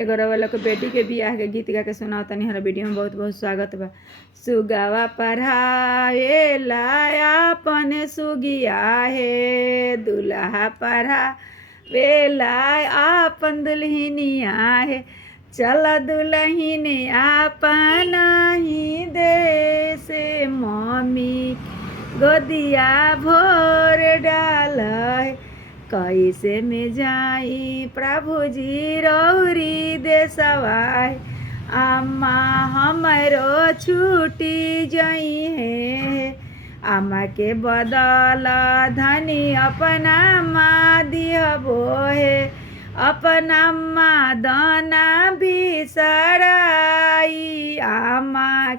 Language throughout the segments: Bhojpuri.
एगो रउआ के बेटी के बियाह के गीत गा के सुनाओ तनी। हमारा वीडियो में बहुत बहुत स्वागत बा। सुगावा पढ़ावेला अपन सुगिया हे, दुल्हा पढ़ावेला अपन दुल्हनिया हे। चल दुल्हन अपन ही देश मम्मी गोदिया भोर डाल है। कैसे में जाई प्रभु जी रौरी देशवा है। अम्मा हमरो छूटी जाई है। अम्मा के बदल धनी अपना माँ दिहबो है। अपना माँ दाना भी सराई अम्मा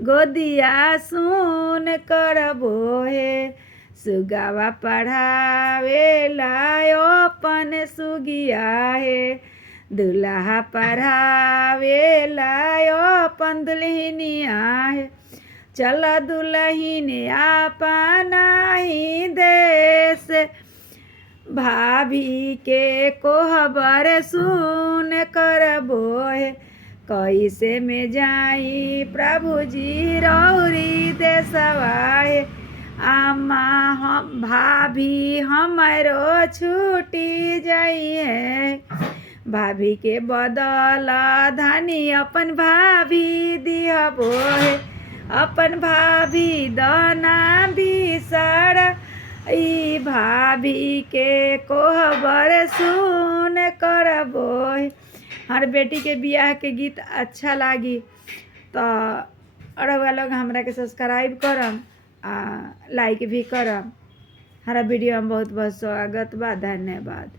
गोदिया सुन करबो है। सुगावा पढ़ावेला अपन सुगिया है, दुल्हा पढ़ावेला अपन दुल्हनिया है। चल दुल्हन अपन ही देश भाभी के कोहबर सुन करबो है। कैसे में जाई प्रभु जी रौरी देशवा है। अम्मा हम भाभी हमारो छूटी जाई है। भाभी के बदल धनी अपन भाभी दिहबो है। अपन भाभी दाना भी सड़ा ई भाभी के कोहबर सुन करबो है। हर बेटी के बियाह के गीत अच्छा लागी तो रउआ लोग हमरा के सब्सक्राइब करम आ लाइक भी करम। हमारा वीडियो में बहुत बहुत स्वागत बा। धन्यवाद।